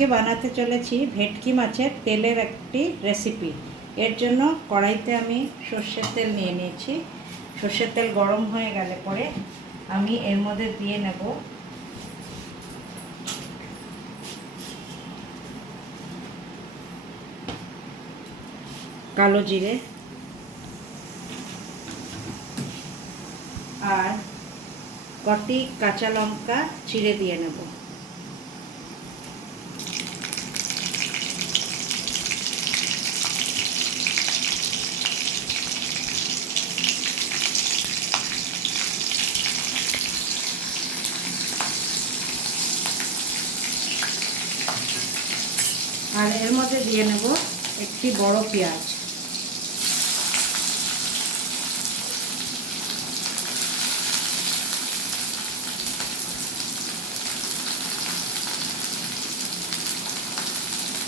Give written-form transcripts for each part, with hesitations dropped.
আজকে বানাতে চলেছি ভেটকি মাছের তেলের একটি রেসিপি। এর জন্য কড়াইতে আমি সর্ষের তেল নিয়ে নিয়েছি। সর্ষের তেল গরম হয়ে গেলে পরে আমি এর মধ্যে দিয়ে নেব কালো জিরে আর কটি কাঁচা লঙ্কা চিড়ে দিয়ে নেব। আর এর মধ্যে দিয়ে নেব একটি বড় পেঁয়াজ।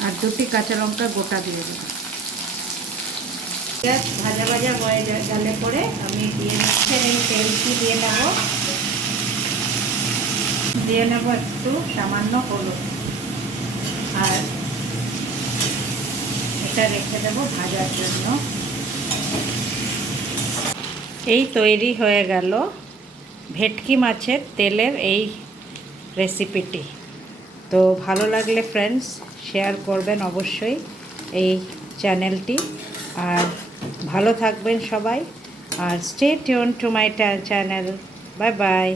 আর দুটি কাঁচা লঙ্কা গোটা দিয়ে দেব। পেঁয়াজ ভাজা ভাজা হয়ে গেলে পরে আমি দিয়ে নিচ্ছি এই তেলটি দিয়ে নেব একটু সামান্য হলুদ, আর এটা রেখে দেব ভাজার জন্য। এই তৈরি হয়ে গেল ভেটকি মাছের তেলের এই রেসিপিটি। তো ভালো লাগলে ফ্রেন্ডস শেয়ার করবেন অবশ্যই এই চ্যানেলটি। আর ভালো থাকবেন সবাই। আর stay tune to my channel. Bye by.